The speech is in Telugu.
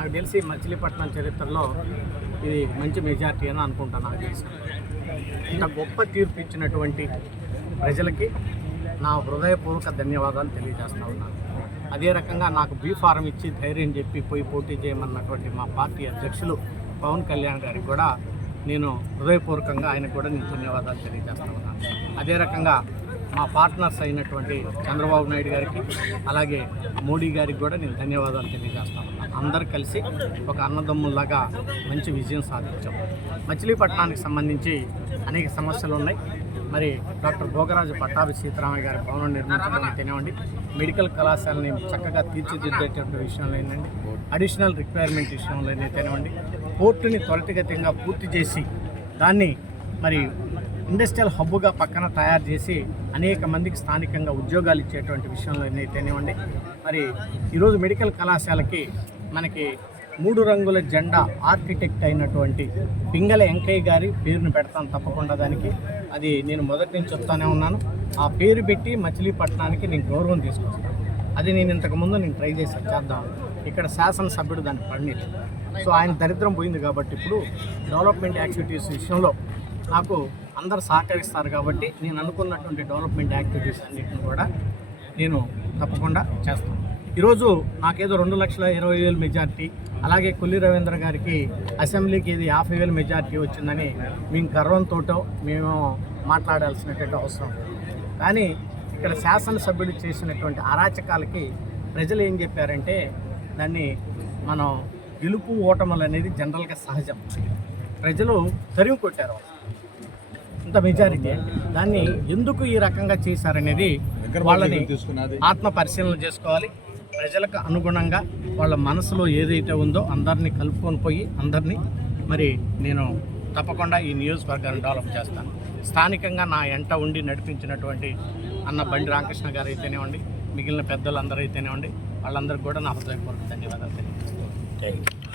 నాకు తెలిసి మచిలీపట్నం చరిత్రలో ఇది మంచి మెజార్టీ అని అనుకుంటాను. నాకు తెలిసి ఇంత గొప్ప తీర్పు ఇచ్చినటువంటి ప్రజలకి నా హృదయపూర్వక ధన్యవాదాలు తెలియజేస్తా ఉన్నాను. అదే రకంగా నాకు బీ ఫారం ఇచ్చి ధైర్యం చెప్పి పోయి పోటీ చేయమన్నటువంటి మా పార్టీ అధ్యక్షులు పవన్ కళ్యాణ్ గారికి కూడా నేను హృదయపూర్వకంగా ఆయనకు కూడా నేను ధన్యవాదాలు తెలియజేస్తా ఉన్నాను. అదే రకంగా మా పార్ట్నర్స్ అయినటువంటి చంద్రబాబు నాయుడు గారికి అలాగే మోడీ గారికి కూడా నేను ధన్యవాదాలు తెలియజేస్తా ఉన్నాను. అందరు కలిసి ఒక అన్నదమ్ముల్లాగా మంచి విజయం సాధించాం. మచిలీపట్నానికి సంబంధించి అనేక సమస్యలు ఉన్నాయి. మరి డాక్టర్ భోగరాజు పట్టాభి సీతారామయ్య గారి భవనం నిర్మించడం తినేవండి, మెడికల్ కళాశాలని చక్కగా తీర్చిదిద్దేటువంటి విషయంలో ఏంటండి, అడిషనల్ రిక్వైర్మెంట్ విషయంలో అయితేనేవ్వండి, పోర్టుని త్వరితగతంగా పూర్తి చేసి దాన్ని మరి ఇండస్ట్రియల్ హబ్గా పక్కన తయారు చేసి అనేక మందికి స్థానికంగా ఉద్యోగాలు ఇచ్చేటువంటి విషయంలో అయితేనేవ్వండి, మరి ఈరోజు మెడికల్ కళాశాలకి మనకి 3 రంగుల జెండా ఆర్కిటెక్ట్ అయినటువంటి పింగళ వెంకయ్య గారి పేరును పెడతాను తప్పకుండా. దానికి అది నేను మొదటి నుంచి చెప్తానే ఉన్నాను. ఆ పేరు పెట్టి మచిలీపట్నానికి నేను గౌరవం తీసుకొస్తాను. అది నేను ఇంతకుముందు ట్రై చేద్దాం. ఇక్కడ శాసనసభ్యుడు దాన్ని పడినది. సో ఆయన దరిద్రం పోయింది కాబట్టి ఇప్పుడు డెవలప్మెంట్ యాక్టివిటీస్ విషయంలో నాకు అందరు సహకరిస్తారు కాబట్టి నేను అనుకున్నటువంటి డెవలప్మెంట్ యాక్టివిటీస్ అన్నింటిని కూడా నేను తప్పకుండా చేస్తాను. ఈరోజు నాకేదో 2,20,000 మెజార్టీ, అలాగే కొల్లి రవీంద్ర గారికి అసెంబ్లీకి ఇది 50,000 మెజార్టీ వచ్చిందని మేము గర్వంతో మేము మాట్లాడాల్సినటువంటి అవసరం. కానీ ఇక్కడ శాసనసభ్యుడు చేసినటువంటి అరాచకాలకి ప్రజలు ఏం చెప్పారంటే దాన్ని మనం గెలుపు ఓటములు అనేది జనరల్గా సహజం. ప్రజలు తరిమి కొట్టారు ఇంత మెజారిటీ. దాన్ని ఎందుకు ఈ రకంగా చేశారనేది వాళ్ళని ఆత్మ పరిశీలన చేసుకోవాలి. ప్రజలకు అనుగుణంగా వాళ్ళ మనసులో ఏదైతే ఉందో అందరినీ కలుపుకొని పోయి అందరినీ మరి నేను తప్పకుండా ఈ నియోజకవర్గాన్ని డెవలప్ చేస్తాను. స్థానికంగా నా ఎంట ఉండి నడిపించినటువంటి అన్న బండి రామకృష్ణ గారు అయితేనేవ్వండి, మిగిలిన పెద్దలందరూ అయితేనేవ్వండి, వాళ్ళందరికీ కూడా నా హృదయపూర్వక ధన్యవాదాలు తెలియజేస్తాను.